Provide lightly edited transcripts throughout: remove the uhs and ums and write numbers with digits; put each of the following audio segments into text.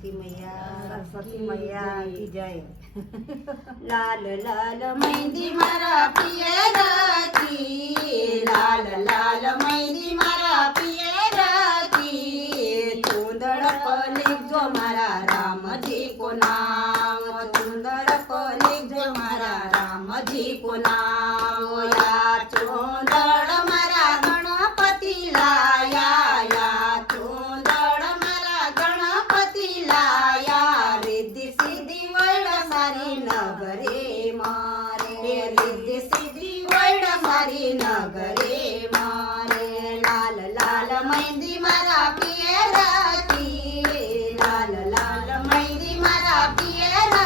सरस्वती मैया की जय। लाल लाल मेहंदी मारा पियर की, लाल लाल मेहंदी मारा पियर की, चुंदड़ पलिक जो मारा रामजी को नाम, चुंदड़ पलिक जो मारा रामजी को नाम। या चुंदड़ मारा गणपति लाया, या चुंदड़ मारा गणपति लाया, रिद्धि सिद्धि वैड सारी नगरे मारे, रिद्धि सिद्धि वैड सारी नगरे मारे। लाल लाल मेहंदी मारा पियर की, लाल लाल मेहंदी मारा पियर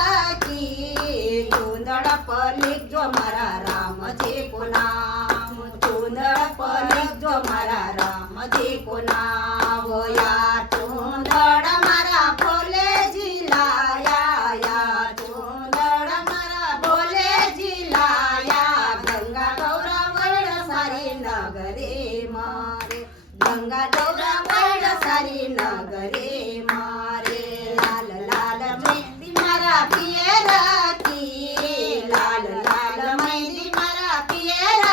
की, चुंदड़ पलिक जो मारा रामजी को नाम, चुंदड़ पलिक जो मारा रामजी को नाम। या चुंदड़ मारा भोले जी लाया, या चुंदड़ मारा भोले जी लाया, गंगा गौरा वैड सारी नगरे मारे, गंगा गौरा वैड सारी नगरे मारे। लाल लाल मेहंदी मारा पियर की, लाल लाल मेहंदी मारा पियर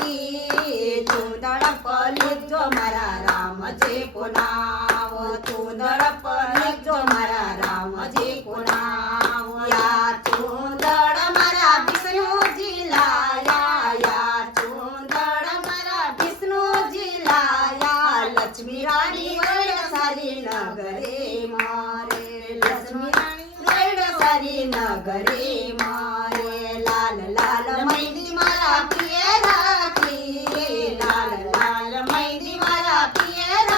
की, चुंदड़ पलिक जो मारा रामजी को नाम, चुंदड़ पलिक जो मारा रामजी को नाम। या चुंदड़ मारा विष्णु जी लाया, या चुंदड़ मारा विष्णु जी लाया, लक्ष्मी रानी वैड सारी नगरे मारे, लक्ष्मी रानी वैड सारी नगरे मारे। लाल लाल मेहंदी मारा पियर की, लाल लाल मेहंदी मारा पियर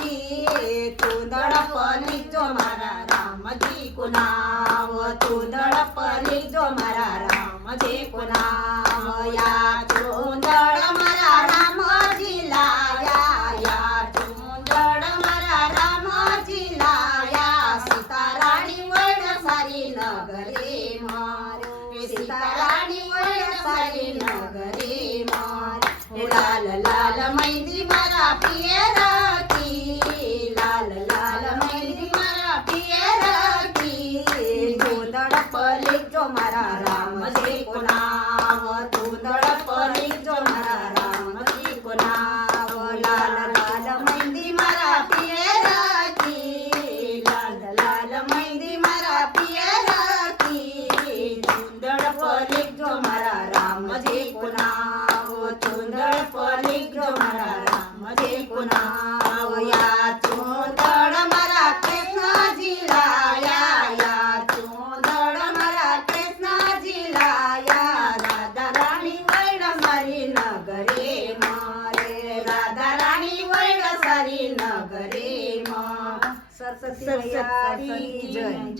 की, चुंदड़ पलिक जो मारा रामजी को नाम, चुंदड़ पलिक जो मारा रामजी को नाम। या चुंदड़ मारा रामजी लाया, या चुंदड़ मारा रामजी लाया, सीता रानी वैड सारी नगरे मारे, सीता रानी वैड सारी नगरे मारे। लाल लाल मेहंदी मारा पियर की, लाल लाल मेहंदी मारा पियर की, चुंदड़ पलिक जो मारा रामजी को नाम, चुंदड़ पलिक जो मारा रामजी को नाम। लाल लाल मेहंदी मारा पियर की, लाल लाल मेहंदी मारा पियर की, चुंदड़ पलिक जो मारा रामजी को नाम, चुंदड़ पलिक जो मारा रामजी को नाम। या चुंदड़ मारा कृष्ण जी लाया, या चुंदड़ मारा कृष्ण जी लाया, राधा रानी वैड सारी नगरे मारे, राधा रानी वैड सारी नगरे मारे। सरस्वती मैया की जय।